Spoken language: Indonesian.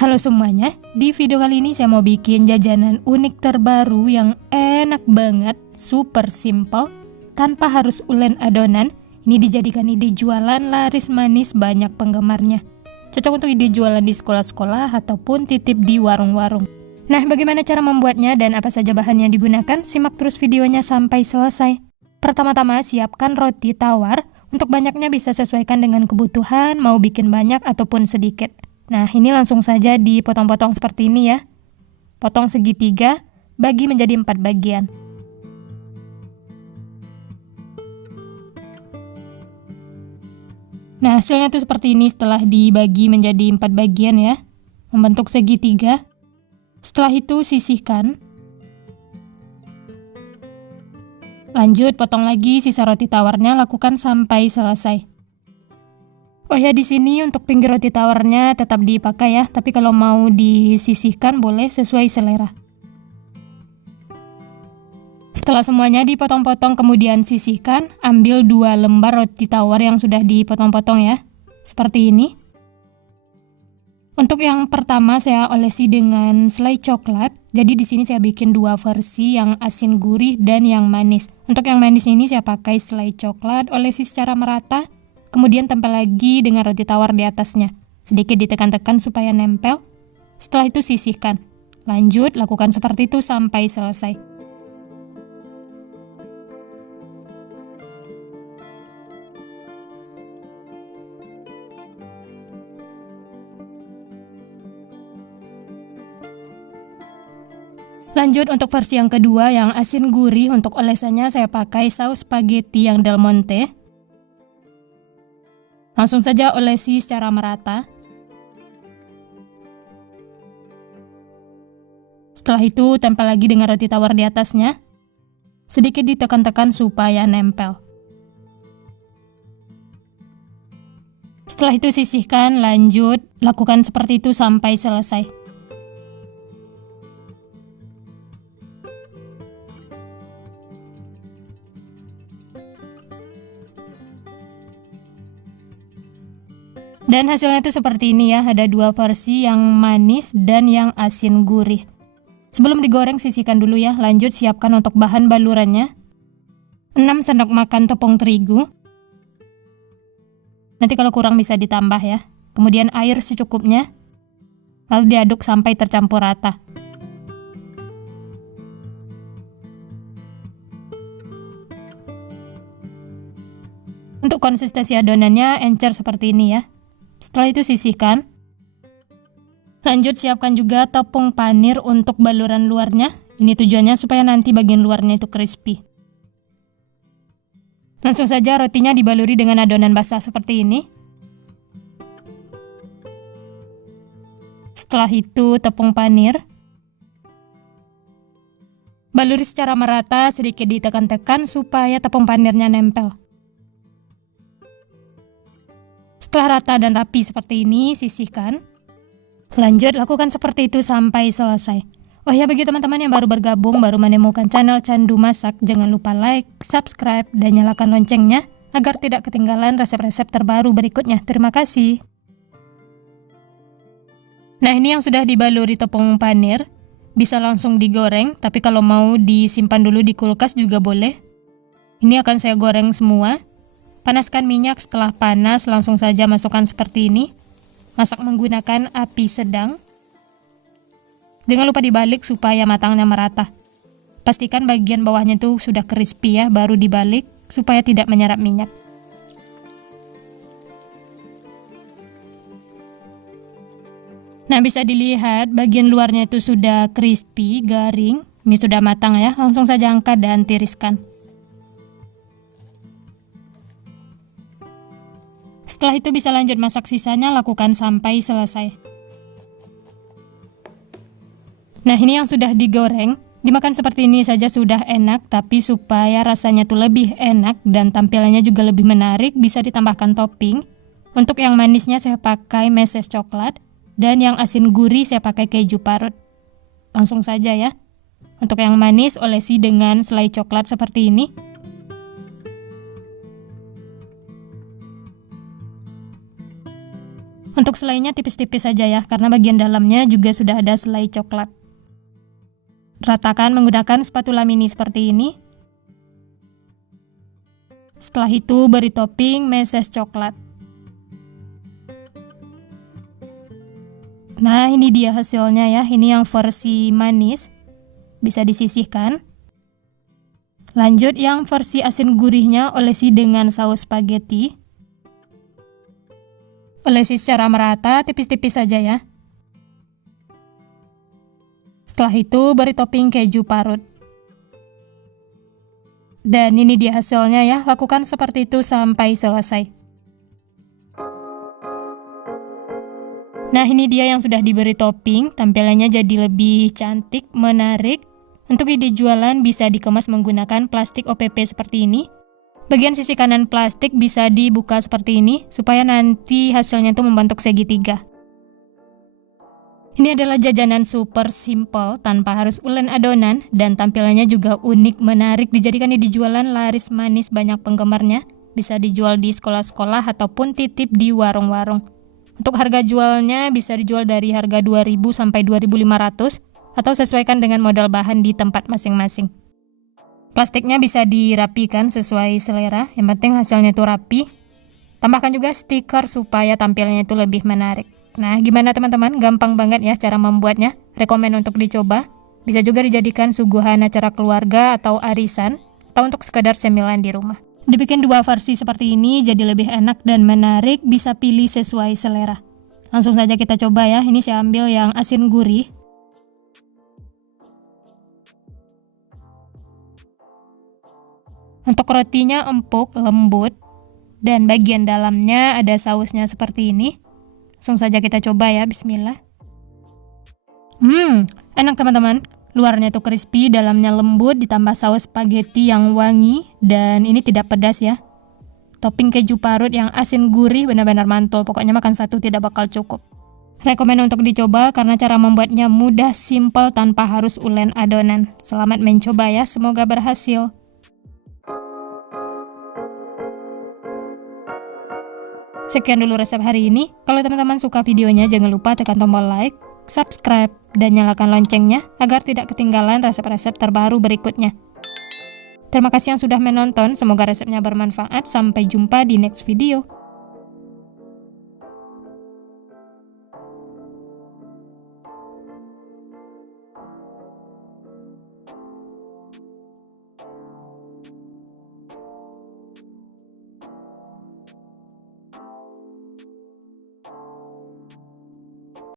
Halo semuanya, di video kali ini saya mau bikin jajanan unik terbaru yang enak banget, super simple, tanpa harus ulen adonan. Ini dijadikan ide jualan laris manis banyak penggemarnya. Cocok untuk ide jualan di sekolah-sekolah ataupun titip di warung-warung. Nah, bagaimana cara membuatnya dan apa saja bahan yang digunakan? Simak terus videonya sampai selesai. Pertama-tama siapkan roti tawar. Untuk banyaknya bisa sesuaikan dengan kebutuhan, mau bikin banyak ataupun sedikit. Nah, ini langsung saja dipotong-potong seperti ini ya. Potong segitiga, bagi menjadi 4 bagian. Nah, hasilnya tuh seperti ini setelah dibagi menjadi 4 bagian ya. Membentuk segitiga. Setelah itu sisihkan. Lanjut, potong lagi sisa roti tawarnya, lakukan sampai selesai. Oh ya, di sini untuk pinggir roti tawarnya tetap dipakai ya, tapi kalau mau disisihkan boleh sesuai selera. Setelah semuanya dipotong-potong kemudian sisihkan, ambil 2 lembar roti tawar yang sudah dipotong-potong ya. Seperti ini. Untuk yang pertama saya olesi dengan selai coklat. Jadi di sini saya bikin 2 versi, yang asin gurih dan yang manis. Untuk yang manis ini saya pakai selai coklat, olesi secara merata. Kemudian tempel lagi dengan roti tawar di atasnya. Sedikit ditekan-tekan supaya nempel. Setelah itu sisihkan. Lanjut, lakukan seperti itu sampai selesai. Lanjut untuk versi yang kedua yang asin gurih. Untuk olesannya saya pakai saus spaghetti yang Del Monte. Langsung saja olesi secara merata. Setelah itu tempel lagi dengan roti tawar di atasnya. Sedikit ditekan-tekan supaya nempel. Setelah itu sisihkan, lanjut lakukan seperti itu sampai selesai. Dan hasilnya itu seperti ini ya, ada 2 versi, yang manis dan yang asin gurih. Sebelum digoreng sisihkan dulu ya, lanjut siapkan untuk bahan balurannya. 6 sendok makan tepung terigu. Nanti kalau kurang bisa ditambah ya. Kemudian air secukupnya. Lalu diaduk sampai tercampur rata. Untuk konsistensi adonannya encer seperti ini ya. Setelah itu sisihkan. Lanjut siapkan juga tepung panir untuk baluran luarnya. Ini tujuannya supaya nanti bagian luarnya itu crispy. Langsung saja rotinya dibaluri dengan adonan basah seperti ini. Setelah itu tepung panir. Baluri secara merata, sedikit ditekan-tekan supaya tepung panirnya nempel. Setelah rata dan rapi seperti ini, sisihkan. Lanjut, lakukan seperti itu sampai selesai. Oh ya, bagi teman-teman yang baru bergabung, baru menemukan channel Candu Masak, jangan lupa like, subscribe, dan nyalakan loncengnya, agar tidak ketinggalan resep-resep terbaru berikutnya. Terima kasih. Nah, ini yang sudah dibaluri tepung panir. Bisa langsung digoreng, tapi kalau mau disimpan dulu di kulkas juga boleh. Ini akan saya goreng semua. Panaskan minyak, setelah panas langsung saja masukkan seperti ini. Masak menggunakan api sedang. Jangan lupa dibalik supaya matangnya merata. Pastikan bagian bawahnya tuh sudah crispy ya, baru dibalik supaya tidak menyerap minyak. Nah, bisa dilihat bagian luarnya itu sudah crispy, garing. Ini sudah matang ya, langsung saja angkat dan tiriskan. Setelah itu bisa lanjut masak sisanya, lakukan sampai selesai. Nah, ini yang sudah digoreng. Dimakan seperti ini saja sudah enak, tapi supaya rasanya tuh lebih enak dan tampilannya juga lebih menarik, bisa ditambahkan topping. Untuk yang manisnya saya pakai meses coklat, dan yang asin gurih saya pakai keju parut. Langsung saja ya. Untuk yang manis olesi dengan selai coklat seperti ini. Untuk selainya tipis-tipis saja ya, karena bagian dalamnya juga sudah ada selai coklat. Ratakan menggunakan spatula mini seperti ini. Setelah itu beri topping meses coklat. Nah, ini dia hasilnya ya. Ini yang versi manis. Bisa disisihkan. Lanjut yang versi asin gurihnya, olesi dengan saus spaghetti. Olesi secara merata, tipis-tipis saja ya. Setelah itu beri topping keju parut. Dan ini dia hasilnya ya. Lakukan seperti itu sampai selesai. Nah, ini dia yang sudah diberi topping. Tampilannya jadi lebih cantik, menarik. Untuk ide jualan bisa dikemas menggunakan plastik OPP seperti ini. Bagian sisi kanan plastik bisa dibuka seperti ini, supaya nanti hasilnya itu membentuk segitiga. Ini adalah jajanan super simple, tanpa harus ulen adonan, dan tampilannya juga unik, menarik, dijadikan ide jualan laris manis banyak penggemarnya. Bisa dijual di sekolah-sekolah ataupun titip di warung-warung. Untuk harga jualnya bisa dijual dari harga 2.000 sampai 2.500, atau sesuaikan dengan modal bahan di tempat masing-masing. Plastiknya bisa dirapikan sesuai selera, yang penting hasilnya itu rapi. Tambahkan juga stiker supaya tampilnya itu lebih menarik. Nah, gimana teman-teman? Gampang banget ya cara membuatnya. Rekomen untuk dicoba. Bisa juga dijadikan suguhan acara keluarga atau arisan, atau untuk sekedar cemilan di rumah. Dibikin dua versi seperti ini jadi lebih enak dan menarik, bisa pilih sesuai selera. Langsung saja kita coba ya. Ini saya ambil yang asin gurih. Untuk rotinya empuk, lembut, dan bagian dalamnya ada sausnya seperti ini. Langsung saja kita coba ya, bismillah. Enak teman-teman. Luarnya tuh crispy, dalamnya lembut, ditambah saus spaghetti yang wangi, dan ini tidak pedas ya. Topping keju parut yang asin gurih benar-benar mantul, pokoknya makan satu tidak bakal cukup. Rekomen untuk dicoba karena cara membuatnya mudah, simple, tanpa harus ulen adonan. Selamat mencoba ya, semoga berhasil. Sekian dulu resep hari ini. Kalau teman-teman suka videonya, jangan lupa tekan tombol like, subscribe, dan nyalakan loncengnya agar tidak ketinggalan resep-resep terbaru berikutnya. Terima kasih yang sudah menonton, semoga resepnya bermanfaat. Sampai jumpa di next video.